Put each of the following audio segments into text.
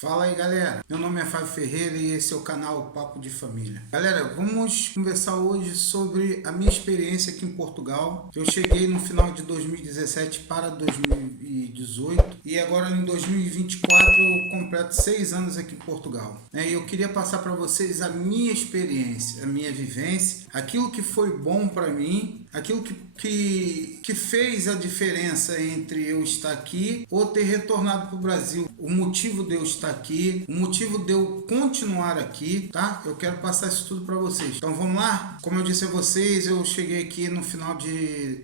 Fala aí, galera, meu nome é Fábio Ferreira e esse é o canal Papo de Família. Galera, vamos conversar hoje sobre a minha experiência aqui em Portugal. Eu cheguei no final de 2017 para 2018 e agora em 2024 eu completo 6 anos aqui em Portugal. E eu queria passar para vocês a minha experiência, a minha vivência, aquilo que foi bom para mim, aquilo que fez a diferença entre eu estar aqui ou ter retornado para o Brasil. O motivo de eu estar aqui, o motivo de eu continuar aqui, tá? Eu quero passar isso tudo para vocês. Então vamos lá? Como eu disse a vocês, eu cheguei aqui no final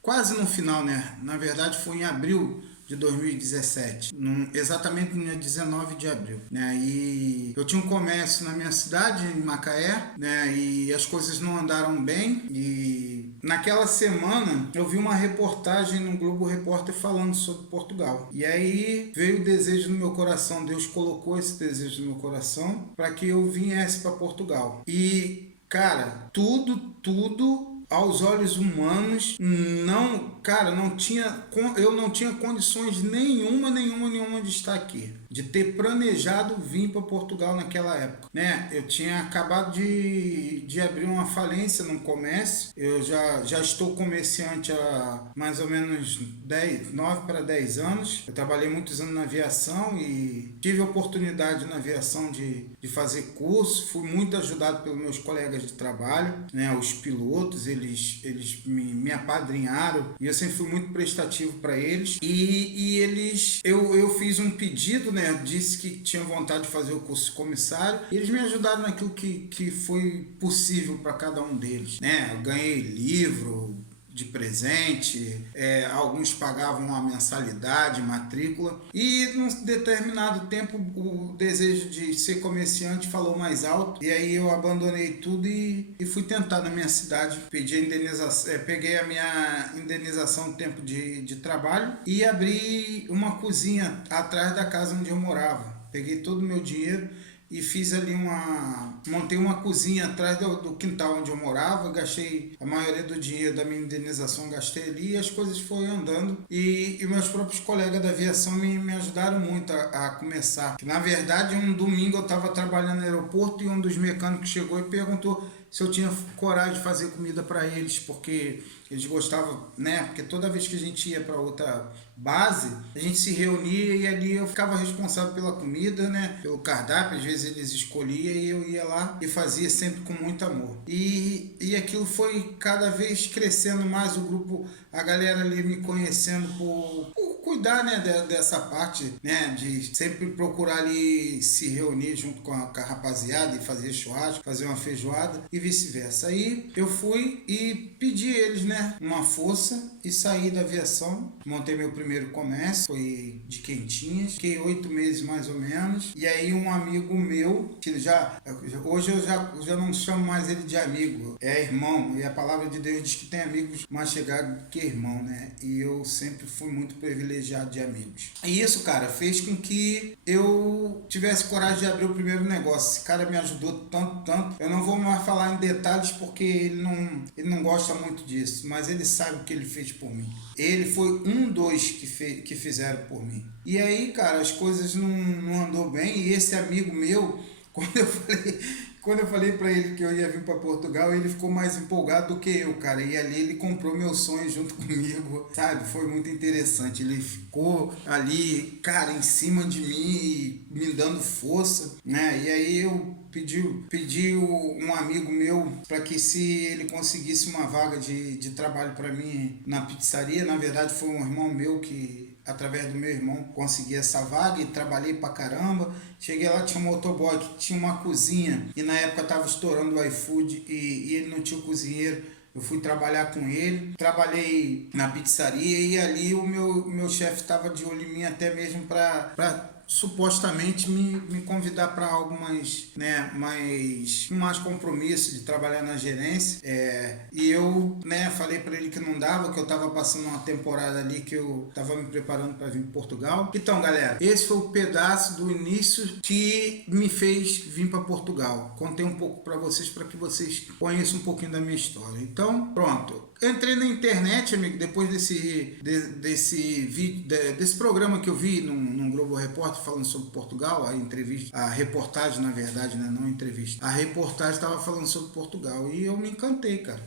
quase no final, né? Na verdade foi em abril de 2017, exatamente no dia 19 de abril, né? E eu tinha um comércio na minha cidade, em Macaé, né? E as coisas não andaram bem e naquela semana eu vi uma reportagem no Globo Repórter falando sobre Portugal. E aí veio o desejo no meu coração, Deus colocou esse desejo no meu coração para que eu viesse para Portugal. E, cara, tudo aos olhos humanos, eu não tinha condições nenhuma de estar aqui, de ter planejado vir para Portugal naquela época, né? Eu tinha acabado de abrir uma falência no comércio, eu já estou comerciante há mais ou menos 9 para 10 anos, eu trabalhei muitos anos na aviação e tive a oportunidade na aviação de fazer curso, fui muito ajudado pelos meus colegas de trabalho, né? Os pilotos, eles me apadrinharam e eu sempre fui muito prestativo para eles eu fiz um pedido, né? Disse que tinha vontade de fazer o curso de comissário e eles me ajudaram naquilo que foi possível para cada um deles, né? Eu ganhei livro de presente, alguns pagavam uma mensalidade, matrícula, e num determinado tempo o desejo de ser comerciante falou mais alto, e aí eu abandonei tudo e fui tentar na minha cidade, pedi a indenização, peguei a minha indenização de tempo de trabalho e abri uma cozinha atrás da casa onde eu morava. Peguei todo o meu dinheiro e fiz ali montei uma cozinha atrás do quintal onde eu morava, gastei a maioria do dinheiro da minha indenização, gastei ali e as coisas foram andando e meus próprios colegas da aviação me ajudaram muito a começar. Na verdade, um domingo eu estava trabalhando no aeroporto e um dos mecânicos chegou e perguntou se eu tinha coragem de fazer comida para eles, porque eles gostavam, né? Porque toda vez que a gente ia para outra base, a gente se reunia e ali eu ficava responsável pela comida, né? Pelo cardápio, às vezes eles escolhiam e eu ia lá e fazia sempre com muito amor. E aquilo foi cada vez crescendo mais o grupo, a galera ali me conhecendo por cuidar, né, dessa parte, né, de sempre procurar ali se reunir junto com a rapaziada e fazer churrasco, fazer uma feijoada e vice-versa. Aí eu fui e pedi a eles, né, uma força e saí da aviação, montei meu primeiro comércio, foi de quentinhas, fiquei 8 meses mais ou menos, e aí um amigo meu, que hoje eu já não chamo mais ele de amigo, é irmão, e a palavra de Deus diz que tem amigos mais chegados que irmão, né, e eu sempre fui muito privilegiado de amigos. E isso, cara, fez com que eu tivesse coragem de abrir o primeiro negócio. Esse cara me ajudou tanto. Eu não vou mais falar em detalhes porque ele não gosta muito disso, mas ele sabe o que ele fez por mim. Ele foi dos que fizeram por mim. E aí, cara, as coisas não andou bem e esse amigo meu, quando eu falei para ele que eu ia vir para Portugal, ele ficou mais empolgado do que eu, cara. E ali ele comprou meu sonho junto comigo, sabe? Foi muito interessante. Ele ficou ali, cara, em cima de mim, me dando força, né? E aí eu pedi um amigo meu para que se ele conseguisse uma vaga de trabalho para mim na pizzaria. Na verdade foi um irmão meu que através do meu irmão consegui essa vaga e trabalhei pra caramba. Cheguei lá, tinha um motoboy que tinha uma cozinha e na época tava estourando o iFood e ele não tinha cozinheiro. Eu fui trabalhar com ele, trabalhei na pizzaria e ali o meu chefe estava de olho em mim até mesmo para supostamente me convidar para algo mais compromisso de trabalhar na gerência, e eu, né, falei para ele que não dava, que eu estava passando uma temporada ali que eu estava me preparando para vir para Portugal. Então, galera, esse foi o pedaço do início que me fez vir para Portugal. Contei um pouco para vocês que conheçam um pouquinho da minha história. Então, pronto. Eu entrei na internet, amigo, depois desse vídeo, desse programa que eu vi num Globo Repórter falando sobre Portugal, a entrevista, a reportagem, na verdade, né? Não a entrevista. A reportagem estava falando sobre Portugal e eu me encantei, cara.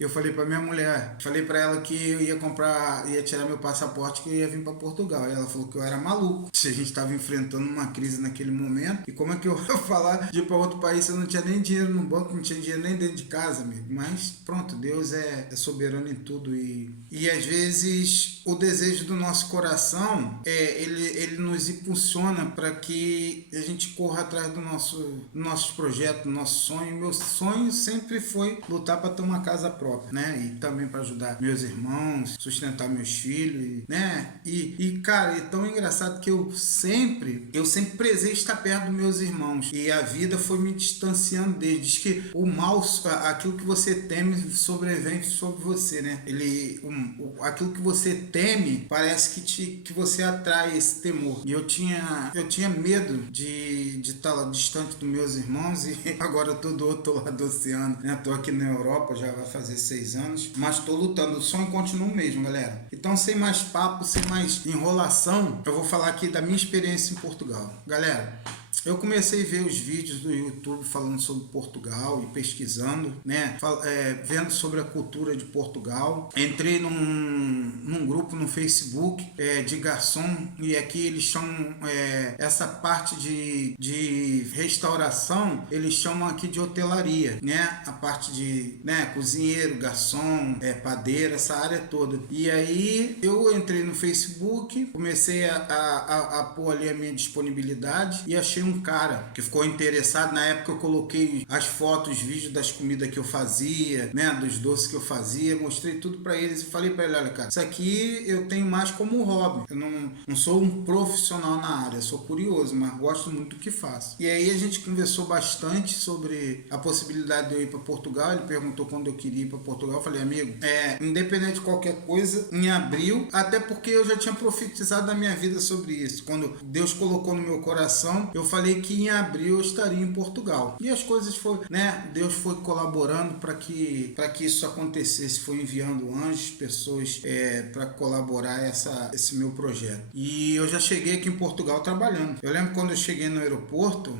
Eu falei pra minha mulher, falei pra ela que eu ia tirar meu passaporte, que eu ia vir pra Portugal. E ela falou que eu era maluco, se a gente estava enfrentando uma crise naquele momento. E como é que eu ia falar de ir pra outro país se eu não tinha nem dinheiro no banco, não tinha dinheiro nem dentro de casa, amigo? Mas pronto, Deus é soberano em tudo. E às vezes o desejo do nosso coração, ele nos impulsiona para que a gente corra atrás do nossos projetos, do nosso sonho. Meu sonho sempre foi lutar para ter uma casa própria, né? E também para ajudar meus irmãos, sustentar meus filhos, né? E cara, é tão engraçado que eu sempre prezei estar perto dos meus irmãos. E a vida foi me distanciando deles. Diz que o mal, aquilo que você teme, sobrevém sobre você, né? Aquilo que você teme, parece que você atrai esse temor. E eu tinha medo de estar lá distante dos meus irmãos, e agora eu tô do outro lado do oceano, né? Tô aqui na Europa, já vai fazer 6 anos, mas tô lutando. O sonho continua o mesmo, galera. Então, sem mais papo, sem mais enrolação, eu vou falar aqui da minha experiência em Portugal. Galera, eu comecei a ver os vídeos do YouTube falando sobre Portugal e pesquisando, né? Vendo sobre a cultura de Portugal. Entrei num grupo no Facebook de garçom, e aqui eles chamam essa parte de restauração, eles chamam aqui de hotelaria, né? A parte de, né, cozinheiro, garçom, padeiro, essa área toda. E aí eu entrei no Facebook, comecei a pôr ali a minha disponibilidade e achei um cara que ficou interessado. Na época eu coloquei as fotos, os vídeos das comidas que eu fazia, né, dos doces que eu fazia, mostrei tudo para eles e falei para ele: olha, cara, isso aqui eu tenho mais como hobby, eu não sou um profissional na área, sou curioso, mas gosto muito do que faço. E aí a gente conversou bastante sobre a possibilidade de eu ir para Portugal. Ele perguntou quando eu queria ir para Portugal. Eu falei: amigo, independente de qualquer coisa, em abril, até porque eu já tinha profetizado na minha vida sobre isso. Quando Deus colocou no meu coração, eu falei que em abril eu estaria em Portugal. E as coisas foram, né? Deus foi colaborando para que isso acontecesse, foi enviando anjos, pessoas para colaborar esse meu projeto. E eu já cheguei aqui em Portugal trabalhando. Eu lembro quando eu cheguei no aeroporto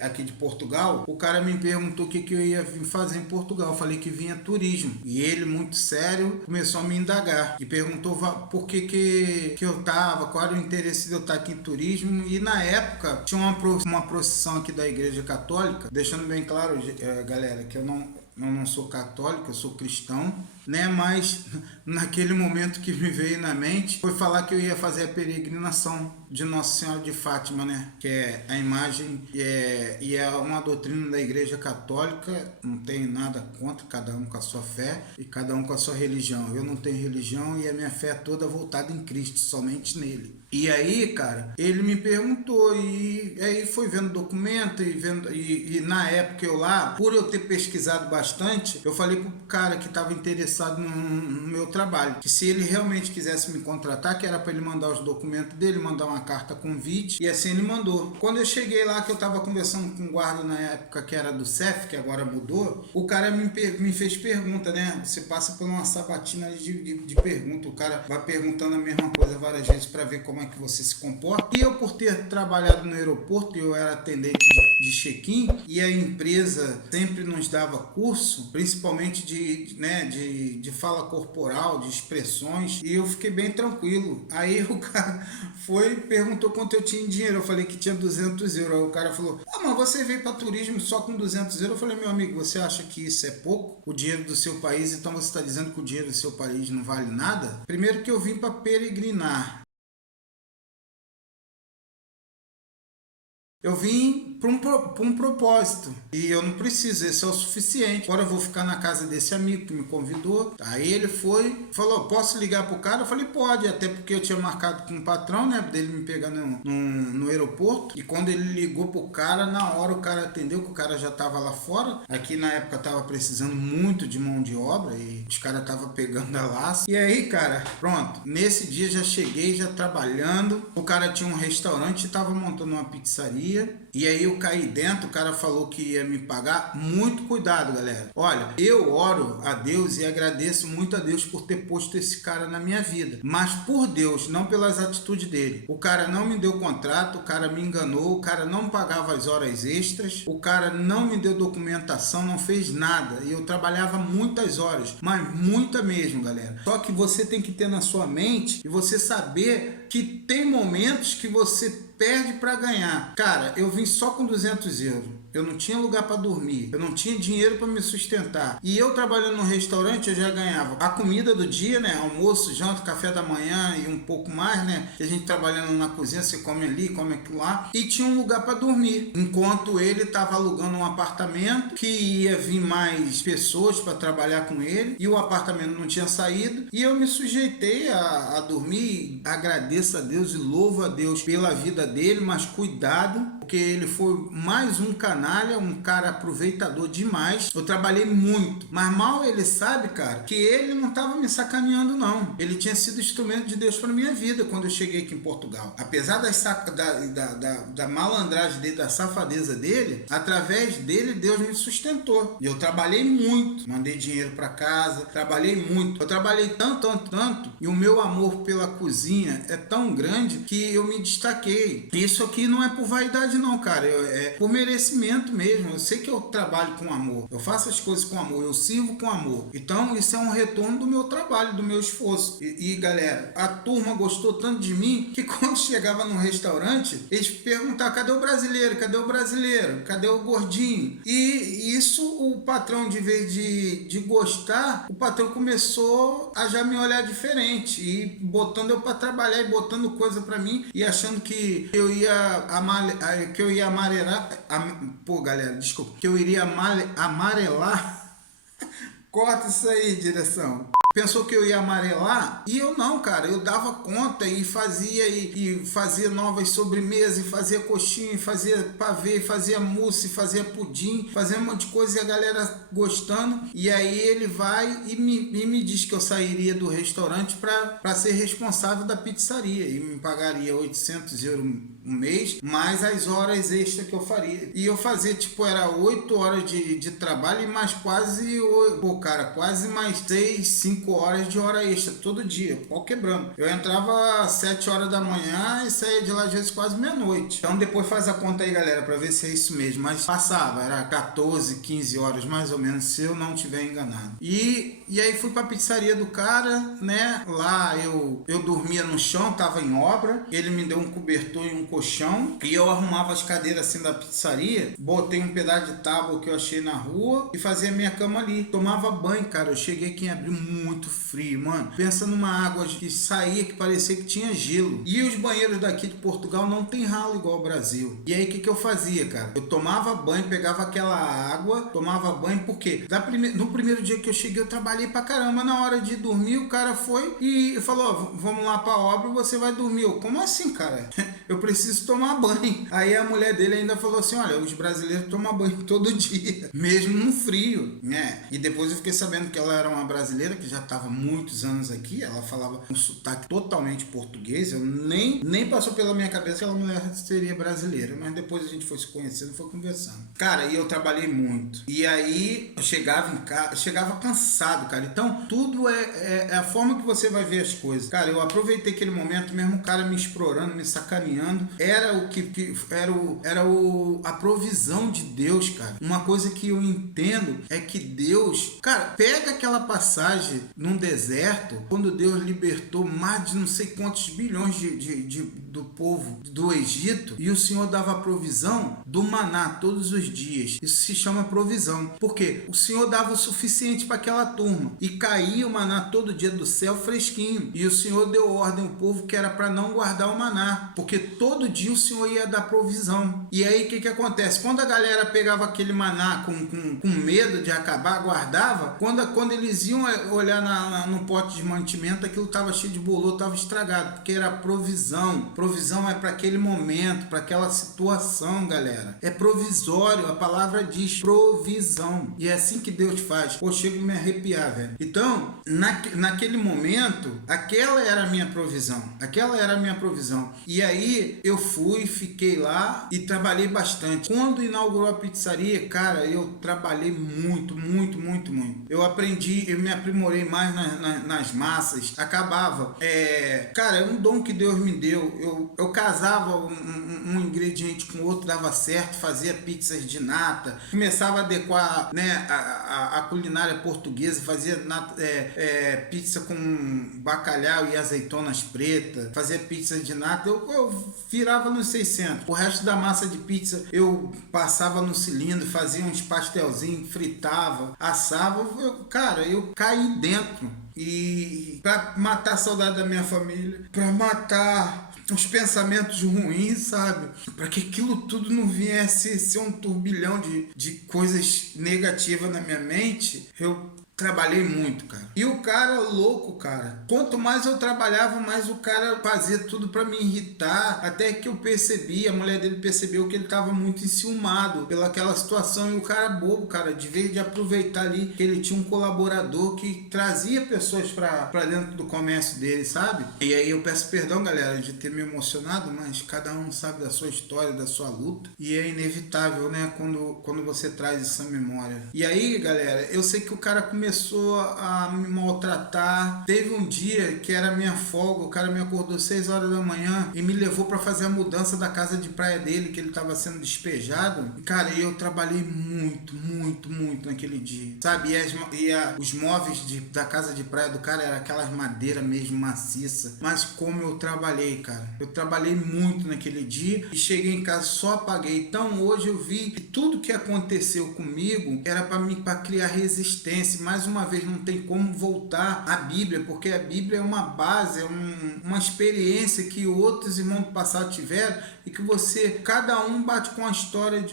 aqui de Portugal, o cara me perguntou o que eu ia vir fazer em Portugal. Eu falei que vinha turismo. E ele, muito sério, começou a me indagar e perguntou por que eu tava, qual era o interesse de eu estar aqui em turismo. E na época tinha uma procissão aqui da Igreja Católica, deixando bem claro, galera, que eu não sou católico, eu sou cristão, né? Mas naquele momento que me veio na mente foi falar que eu ia fazer a peregrinação de Nossa Senhora de Fátima, né? Que é a imagem e é uma doutrina da Igreja Católica. Não tenho nada contra, cada um com a sua fé e cada um com a sua religião. Eu não tenho religião e a minha fé é toda voltada em Cristo, somente nele. E aí, cara, ele me perguntou, e aí foi vendo documento e na época eu lá, por eu ter pesquisado bastante, eu falei pro cara que estava interessado no meu trabalho, que se ele realmente quisesse me contratar, que era para ele mandar os documentos dele, mandar uma carta convite, e assim ele mandou. Quando eu cheguei lá, que eu estava conversando com um guarda na época que era do CEF, que agora mudou, o cara me fez pergunta, né? Você passa por uma sabatina de pergunta, o cara vai perguntando a mesma coisa várias vezes para ver como é que você se comporta. E eu, por ter trabalhado no aeroporto, eu era atendente de check-in, e a empresa sempre nos dava curso, principalmente de fala corporal, de expressões, e eu fiquei bem tranquilo. Aí o cara perguntou quanto eu tinha em dinheiro. Eu falei que tinha 200 euros. Aí o cara falou: mas você veio para turismo só com 200 euros? Eu falei: meu amigo, você acha que isso é pouco? O dinheiro do seu país, então você está dizendo que o dinheiro do seu país não vale nada? Primeiro que eu vim para peregrinar. Eu vim para um propósito e eu não preciso, esse é o suficiente. Agora eu vou ficar na casa desse amigo que me convidou. Aí ele falou: posso ligar pro cara? Eu falei: pode, até porque eu tinha marcado com o patrão, né, dele me pegar no aeroporto. E quando ele ligou pro cara, na hora o cara atendeu, que o cara já tava lá fora. Aqui na época tava precisando muito de mão de obra e os caras tava pegando a laço. E aí, cara, pronto, nesse dia já cheguei, já trabalhando. O cara tinha um restaurante e tava montando uma pizzaria. pizzaria. E aí eu caí dentro, o cara falou que ia me pagar. Muito cuidado, galera. Olha, eu oro a Deus e agradeço muito a Deus por ter posto esse cara na minha vida. Mas por Deus, não pelas atitudes dele. O cara não me deu contrato, o cara me enganou, o cara não pagava as horas extras, o cara não me deu documentação, não fez nada. E eu trabalhava muitas horas, mas muita mesmo, galera. Só que você tem que ter na sua mente e você saber que tem momentos que você perde para ganhar. Cara, eu vim só com 200 euros. Eu não tinha lugar para dormir, eu não tinha dinheiro para me sustentar. E eu trabalhando no restaurante, eu já ganhava a comida do dia, né? Almoço, janta, café da manhã e um pouco mais, né? Que a gente trabalhando na cozinha, você come ali, come aquilo lá. E tinha um lugar para dormir. Enquanto ele estava alugando um apartamento, que ia vir mais pessoas para trabalhar com ele. E o apartamento não tinha saído. E eu me sujeitei a dormir. Agradeço a Deus e louvo a Deus pela vida dele, mas cuidado, porque ele foi mais um canalha, um cara aproveitador demais. Eu trabalhei muito, mas mal ele sabe, cara, que ele não estava me sacaneando, não. Ele tinha sido instrumento de Deus para minha vida quando eu cheguei aqui em Portugal. Apesar da malandragem dele, da safadeza dele, através dele Deus me sustentou. E eu trabalhei muito, mandei dinheiro para casa, trabalhei muito. Eu trabalhei tanto, e o meu amor pela cozinha é tão grande que eu me destaquei. Isso aqui não é por vaidade não, cara, é por merecimento mesmo. Eu sei que eu trabalho com amor, eu faço as coisas com amor, eu sirvo com amor. Então isso é um retorno do meu trabalho, do meu esforço. E galera, a turma gostou tanto de mim que quando chegava no restaurante, eles perguntavam: cadê o brasileiro? Cadê o brasileiro? Cadê o gordinho? E isso, o patrão, de vez de gostar, o patrão começou a já me olhar diferente e botando eu para trabalhar e botando coisa para mim e achando que eu ia amarelar. Pô, galera, desculpa. Que eu iria amarelar. Corta isso aí, direção. Pensou que eu ia amarelar e eu não, cara. Eu dava conta e fazia novas sobremesas, e fazia coxinha, e fazia pavê, fazia mousse, fazia pudim, fazia um monte de coisa e a galera gostando. E aí ele vai e me diz que eu sairia do restaurante para ser responsável da pizzaria e me pagaria 800 euros um mês, mais as horas extras que eu faria. E eu fazia, tipo, era 8 horas de trabalho e mais quase mais 6, 5 horas de hora extra todo dia, pau quebrando. Eu entrava às 7 horas da manhã e saía de lá às vezes quase meia-noite. Então depois faz a conta aí, galera, pra ver se é isso mesmo. Mas passava, era 14, 15 horas mais ou menos, se eu não tiver enganado. E aí fui pra pizzaria do cara, né? Lá eu dormia no chão, tava em obra. Ele me deu um cobertor e um colchão. E eu arrumava as cadeiras assim da pizzaria. Botei um pedaço de tábua que eu achei na rua e fazia minha cama ali. Tomava banho, cara. Eu cheguei aqui em abril muito frio, mano. Pensa numa água que saía que parecia que tinha gelo. E os banheiros daqui de Portugal não tem ralo igual ao Brasil. E aí o que eu fazia, cara? Eu tomava banho, pegava aquela água, tomava banho, porque no primeiro dia que eu cheguei eu trabalhei pra caramba. Na hora de dormir o cara foi e falou: vamos lá pra obra, você vai dormir. Eu: como assim, cara? Eu preciso tomar banho. Aí a mulher dele ainda falou assim: olha, os brasileiros tomam banho todo dia, mesmo no frio, né? E depois eu fiquei sabendo que ela era uma brasileira que já estava muitos anos aqui. Ela falava um sotaque totalmente português. Eu nem passou pela minha cabeça que aquela mulher seria brasileira, mas depois a gente foi se conhecendo, foi conversando. Cara, e eu trabalhei muito. E aí eu chegava em casa, chegava cansado, cara. Então tudo é a forma que você vai ver as coisas. Cara, eu aproveitei aquele momento, mesmo o cara me explorando, me sacaneando, era a provisão de Deus, cara. Uma coisa que eu entendo é que Deus, cara, pega aquela passagem num deserto, quando Deus libertou mais de não sei quantos bilhões do povo do Egito, e o Senhor dava a provisão do maná todos os dias. Isso se chama provisão, porque o Senhor dava o suficiente para aquela turma e caía o maná todo dia do céu fresquinho, e o Senhor deu ordem ao povo que era para não guardar o maná, porque todo dia o Senhor ia dar provisão. E aí o que acontece? Quando a galera pegava aquele maná com medo de acabar, guardava, quando eles iam olhar no pote de mantimento, aquilo estava cheio de bolor, estava estragado, porque era provisão Provisão é para aquele momento, para aquela situação, galera. É provisório, a palavra diz provisão. E é assim que Deus faz. Pô, chego a me arrepiar, velho. Então, naquele momento, aquela era a minha provisão. Aquela era a minha provisão. E aí, eu fui, fiquei lá e trabalhei bastante. Quando inaugurou a pizzaria, cara, eu trabalhei muito, muito, muito, muito. Eu aprendi, eu me aprimorei mais nas massas. Acabava. Cara, é um dom que Deus me deu. Eu casava um ingrediente com outro, dava certo, fazia pizzas de nata, começava a adequar, né, a culinária portuguesa, fazia pizza com bacalhau e azeitonas pretas, fazia pizza de nata, eu virava nos 600. O resto da massa de pizza eu passava no cilindro, fazia uns pastelzinhos, fritava, assava, cara, eu caí dentro. E pra matar a saudade da minha família, pra matar os pensamentos ruins, sabe? Para que aquilo tudo não viesse ser um turbilhão de coisas negativas na minha mente, eu trabalhei muito, cara. E o cara louco, cara. Quanto mais eu trabalhava, mais o cara fazia tudo pra me irritar. Até que eu percebi, a mulher dele percebeu que ele tava muito enciumado pelaquela situação. E o cara bobo, cara, de vez de aproveitar ali que ele tinha um colaborador que trazia pessoas pra dentro do comércio dele, sabe? E aí eu peço perdão, galera, de ter me emocionado, mas cada um sabe da sua história, da sua luta. E é inevitável, né, quando você traz essa memória. E aí, galera, eu sei que o cara começou a me maltratar. Teve um dia que era minha folga, o cara me acordou 6 horas da manhã e me levou para fazer a mudança da casa de praia dele, que ele estava sendo despejado. E, cara, eu trabalhei muito, muito, muito naquele dia, sabe? Os móveis da casa de praia do cara eram aquelas madeiras mesmo maciça. Mas como eu trabalhei, cara. Eu trabalhei muito naquele dia e cheguei em casa, só apaguei. Então hoje eu vi que tudo que aconteceu comigo era para criar resistência. Mais uma vez, não tem como voltar à Bíblia, porque a Bíblia é uma base, é uma experiência que outros irmãos do passado tiveram e que cada um bate com a história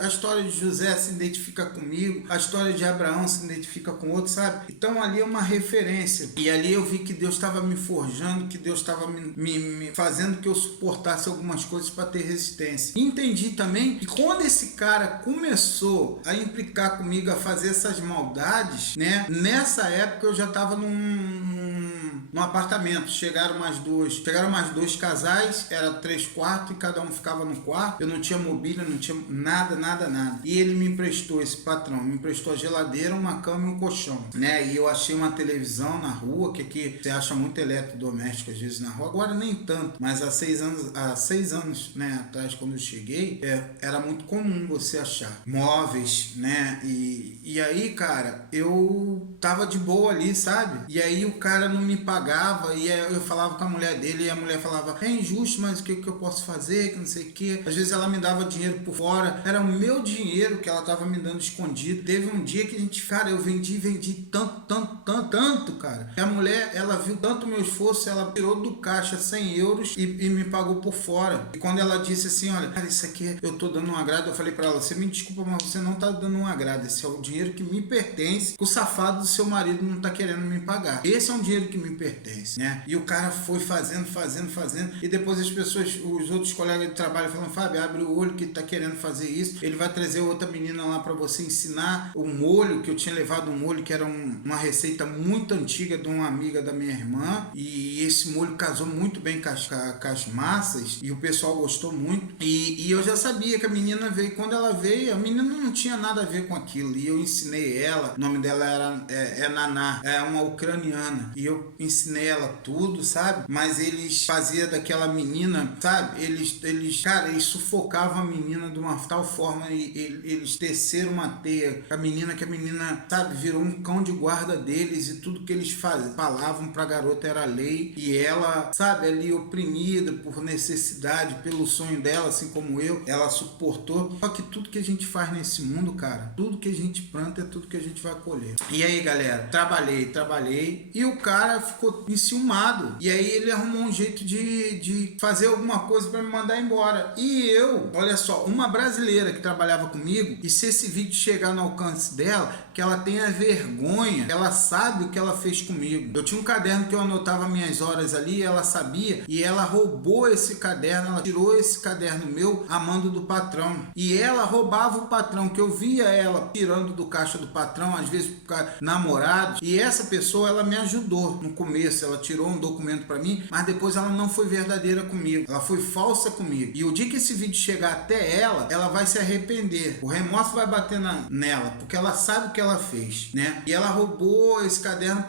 a história de José se identifica comigo, a história de Abraão se identifica com outro, sabe? Então ali é uma referência. E ali eu vi que Deus estava me forjando, que Deus estava me fazendo que eu suportasse algumas coisas para ter resistência. E entendi também que quando esse cara começou a implicar comigo, a fazer essas maldades, né? Nessa época eu já estava num apartamento. Chegaram mais dois casais, era 3 quartos e cada um ficava no quarto. Eu não tinha mobília, não tinha nada. E ele me emprestou, esse patrão, me emprestou a geladeira, uma cama e um colchão, né? E eu achei uma televisão na rua, que aqui você acha muito eletrodoméstico às vezes na rua, agora nem tanto, mas há 6 anos, né, atrás, quando eu cheguei, era muito comum você achar móveis, né? E aí, cara, eu tava de boa ali, sabe? E aí o cara não me pagava, e eu falava com a mulher dele, e a mulher falava, é injusto, mas o que eu posso fazer, que não sei o que. Às vezes ela me dava dinheiro por fora, era o meu dinheiro que ela tava me dando escondido. Teve um dia que cara, eu vendi tanto, cara. E a mulher, ela viu tanto meu esforço, ela tirou do caixa 100 euros e me pagou por fora. E quando ela disse assim, olha, cara, isso aqui eu tô dando um agrado, eu falei pra ela, você me desculpa, mas você não tá dando um agrado, esse é o dinheiro que me pertence, que o safado do seu marido não tá querendo me pagar. Esse é um dinheiro que me pertence, né? E o cara foi fazendo, e depois os outros colegas de trabalho falam, Fábio, abre o olho que tá querendo fazer isso, ele vai trazer outra menina lá pra você ensinar o molho, que eu tinha levado um molho que era uma receita muito antiga de uma amiga da minha irmã, e esse molho casou muito bem com as massas, e o pessoal gostou muito, e eu já sabia que a menina veio, quando ela veio, a menina não tinha nada a ver com aquilo, e eu ensinei ela, o nome dela é Naná, é uma ucraniana, e eu ensinei ela tudo, sabe? Mas eles faziam daquela menina, sabe? Eles sufocavam a menina de uma tal forma, e eles teceram uma teia, que a menina, sabe, virou um cão de guarda deles, e tudo que eles falavam pra garota era lei, e ela, sabe, ali oprimida por necessidade, pelo sonho dela, assim como eu, ela suportou. Só que tudo que a gente faz nesse mundo, cara, tudo que a gente planta é tudo que a gente vai colher. E aí, galera, trabalhei, e o cara ficou enciumado, e aí ele arrumou um jeito de fazer alguma coisa pra me mandar embora. E eu, olha só, uma brasileira que trabalhava comigo, e se esse vídeo chegar no alcance dela, que ela tenha vergonha, ela sabe sabe o que ela fez comigo. Eu tinha um caderno que eu anotava minhas horas ali, ela sabia, e ela roubou esse caderno, ela tirou esse caderno meu a mando do patrão. E ela roubava o patrão, que eu via ela tirando do caixa do patrão, às vezes namorados. E essa pessoa, ela me ajudou no começo, ela tirou um documento para mim, mas depois ela não foi verdadeira comigo, ela foi falsa comigo. E o dia que esse vídeo chegar até ela vai se arrepender. O remorso vai bater nela, porque ela sabe o que ela fez, né? E ela roubou esse caderno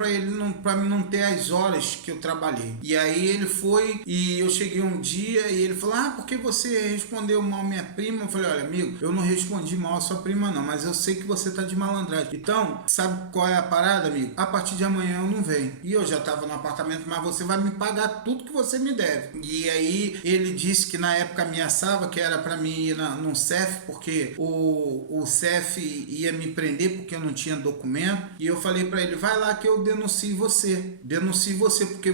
para mim não ter as horas que eu trabalhei. E aí ele foi, e eu cheguei um dia e ele falou: ah, por que você respondeu mal minha prima? Eu falei: olha, amigo, eu não respondi mal a sua prima não, mas eu sei que você tá de malandragem. Então, sabe qual é a parada, amigo? A partir de amanhã eu não venho. E eu já tava no apartamento, mas você vai me pagar tudo que você me deve. E aí ele disse que na época ameaçava que era para mim ir no CEF, porque o CEF ia me prender porque eu não tinha documento. E eu falei para ele: vai lá que eu denuncio você porque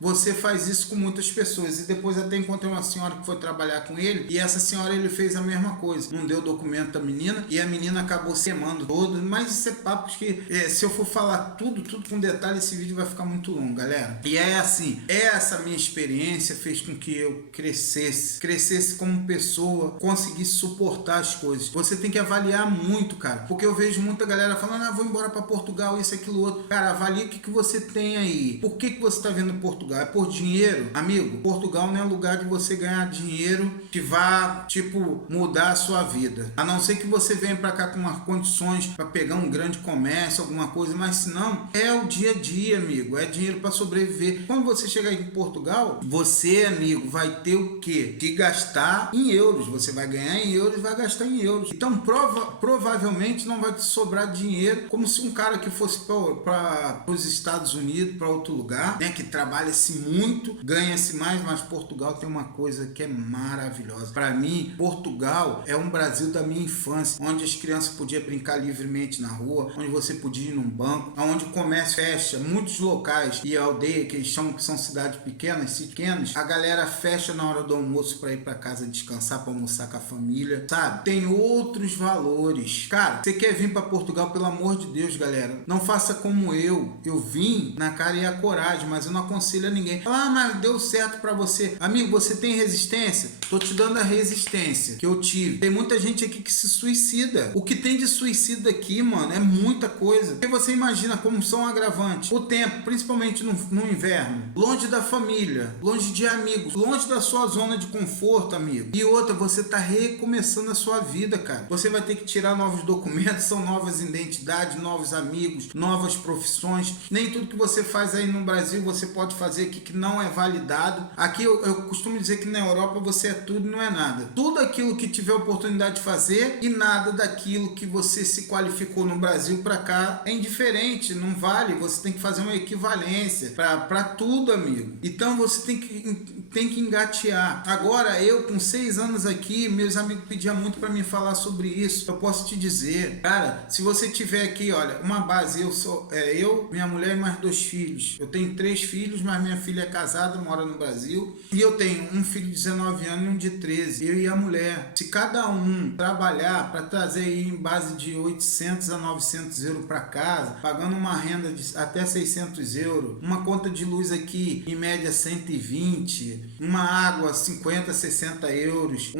você faz isso com muitas pessoas. E depois até encontrei uma senhora que foi trabalhar com ele, e essa senhora, ele fez a mesma coisa, não deu documento da menina, e a menina acabou se queimando todo. Mas isso é papo que se eu for falar tudo com detalhe, esse vídeo vai ficar muito longo, galera. E é assim, essa minha experiência fez com que eu crescesse como pessoa, conseguisse suportar as coisas. Você tem que avaliar muito, cara, porque eu vejo muita galera falando: ah, vou embora para Portugal, isso, aquilo, outro. Cara, avalie o que você tem aí. Por que você tá vendo Portugal? É por dinheiro? Amigo, Portugal não é lugar de você ganhar dinheiro que vá, tipo, mudar a sua vida. A não ser que você venha pra cá com umas condições pra pegar um grande comércio, alguma coisa, mas se não, é o dia a dia, amigo. É dinheiro pra sobreviver. Quando você chegar aqui em Portugal, você, amigo, vai ter o quê? Que gastar em euros. Você vai ganhar em euros e vai gastar em euros. Então, provavelmente não vai te sobrar dinheiro, como se um cara que fosse para os Estados Unidos, para outro lugar, né, que trabalha-se muito, ganha-se mais, mas Portugal tem uma coisa que é maravilhosa. Para mim, Portugal é um Brasil da minha infância, onde as crianças podiam brincar livremente na rua, onde você podia ir num banco, onde o comércio fecha, muitos locais e aldeia, que eles chamam que são cidades pequenas, a galera fecha na hora do almoço para ir para casa descansar, para almoçar com a família, sabe? Tem outros valores. Cara, você quer vir para Portugal, pelo amor de Deus, galera, não faça como eu vim na cara e a coragem, mas eu não aconselho a ninguém. Ah, mas deu certo pra você. Amigo, você tem resistência? Tô te dando a resistência que eu tive. Tem muita gente aqui que se suicida. O que tem de suicida aqui, mano, é muita coisa. Porque você imagina como são agravantes. O tempo, principalmente no inverno. Longe da família, longe de amigos, longe da sua zona de conforto, amigo. E outra, você tá recomeçando a sua vida, cara. Você vai ter que tirar novos documentos, são novas identidades, novos amigos, novas profissões. Nem tudo que você faz aí no Brasil você pode fazer aqui que não é validado. Aqui eu costumo dizer que na Europa você é tudo e não é nada. Tudo aquilo que tiver oportunidade de fazer e nada daquilo que você se qualificou no Brasil para cá é indiferente, não vale. Você tem que fazer uma equivalência para tudo, amigo. Então você tem que engatear. Agora, eu com 6 anos aqui, meus amigos pediam muito para mim falar sobre isso. Eu posso te dizer, cara, se você tiver aqui, olha, uma base, eu, minha mulher e mais 2 filhos. Eu tenho 3 filhos, mas minha filha é casada, mora no Brasil. E eu tenho um filho de 19 anos e um de 13. Eu e a mulher. Se cada um trabalhar para trazer aí em base de 800 a 900 euros para casa, pagando uma renda de até 600 euros, uma conta de luz aqui em média 120, uma água 50, 60 euros,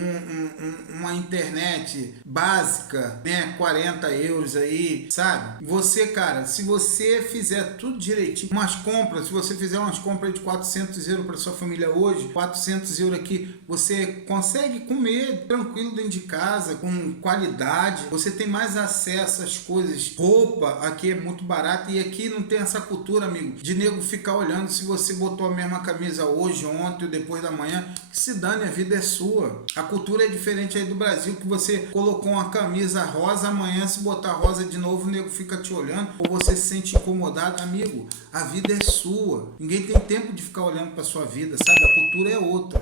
uma internet básica, né, 40 euros aí, sabe? Você, cara, se você fizer tudo direitinho, umas compras, se você fizer umas compras de 400 euros para sua família hoje, 400 euros aqui, você consegue comer tranquilo dentro de casa, com qualidade, você tem mais acesso às coisas. Roupa aqui é muito barata e aqui não tem essa cultura, amigo, de nego ficar olhando se você botou a mesma camisa hoje, ontem ou depois da manhã. Que se dane, a vida é sua. A cultura é diferente aí do Brasil, que você colocou uma camisa rosa, amanhã se botar rosa de novo, o nego fica te olhando ou você se sente incomodado. Amigo, a vida é sua. Ninguém tem tempo de ficar olhando para sua vida, sabe? A cultura é outra.